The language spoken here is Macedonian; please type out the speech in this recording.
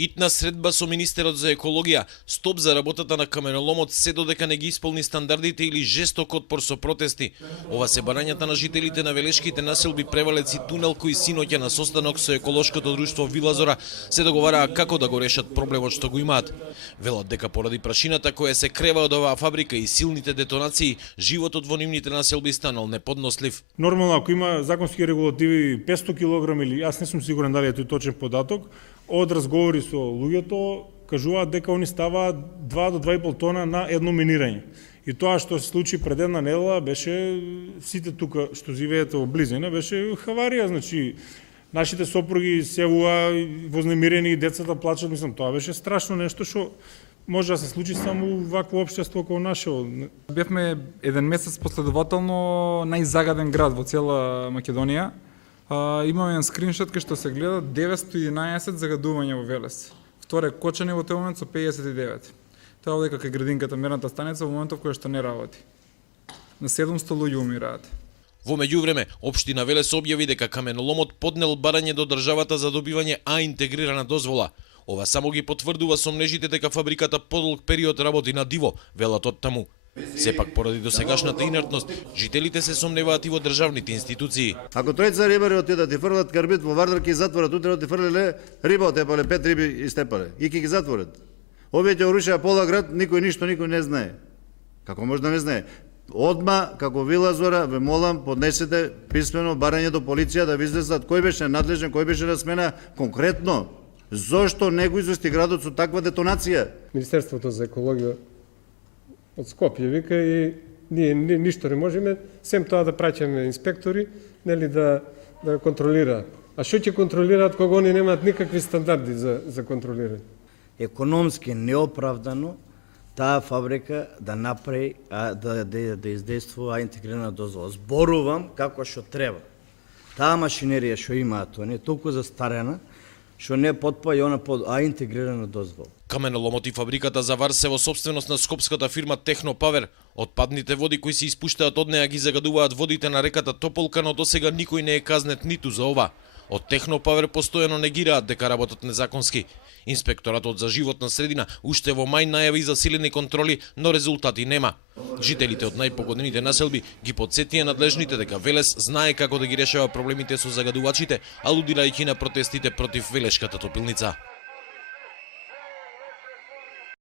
Итна средба со министерот за екологија, стоп за работата на каменоломот се додека не ги исполни стандардите или жесток отпор со протести. Ова се барањата на жителите на Велешките населби Превалец и Тунел кои синоќа на состанок со еколошкото друштво Вилазора се договараа како да го решат проблемот што го имаат. Велат дека поради прашината која се крева од оваа фабрика и силните детонации, животот во нивните населби станал неподнослив. Нормално ако има законски регулативи 500 кг или јас не сум сигурен дали е тој точен податок, од разговори со луѓето кажуваат дека они ставаат 2 до 2,5 тона на едно минирање. И тоа што се случи пред една недела беше, сите тука што живеете во близина, беше хаварија, значи нашите сопруги севува вознемирени и децата плачат, мислам, тоа беше страшно нешто што може да се случи само вакво општество како нашето. Бевме еден месец последователно најзагаден град во цела Македонија. Имаме еден скриншот кај што се гледа 911 загадувања во Велес. Вторе кочани во тој момент со 59. Тоа дека кај градинката мерната станица во моментов која што не работи. На 700 луѓе умираат. Во меѓувреме, општина Велес објави дека каменоломот поднел барање до државата за добивање интегрирана дозвола. Ова само ги потврдува сомнежите дека фабриката подолг период работи на диво, велат од таму. Сепак, поради досегашната инертност, жителите се сомневаат и во државните институции. Ако тројца рибари отидат и фрлат карбид во Вардар, ќе затворат, утре оти фрлеле риба отепале, 5 риби истепале и ќе ги затворат. Овие ќе орушија пола град, никој ништо, никој не знае. Како може да не знае? Одма, како Вилазора, ве молам, поднесете писмено барање до полиција да ви излезат кој беше надлежен, кој беше на смена, конкретно. Зошто не го извести градот со таква детонација? Министерството за екологија од Скопје вика и ние ништо не можеме, сем тоа да праќаме инспектори, нели да контролираат. А што ќе контролираат кога они немаат никакви стандарди за контролирање? Економски неоправдано таа фабрика да направи да издействува интегрирана дозвола. Зборувам како што треба. Таа машинерија што имаат они толку застарена што не потпа и она под интегрирана дозвола. Каменоломот и фабриката за вар се во собственост на скопската фирма Технопавер. Отпадните води кои се испуштаат од неа ги загадуваат водите на реката Тополка, но досега никој не е казнет ниту за ова. Од Технопавер постојано негираат дека работат незаконски. Инспекторатот за животна средина уште во мај најави засилени контроли, но резултати нема. Жителите од најпогодените населби ги потсетија надлежните дека Велес знае како да ги решава проблемите со загадувачите, алудирајќи на протестите против Велешката топилница.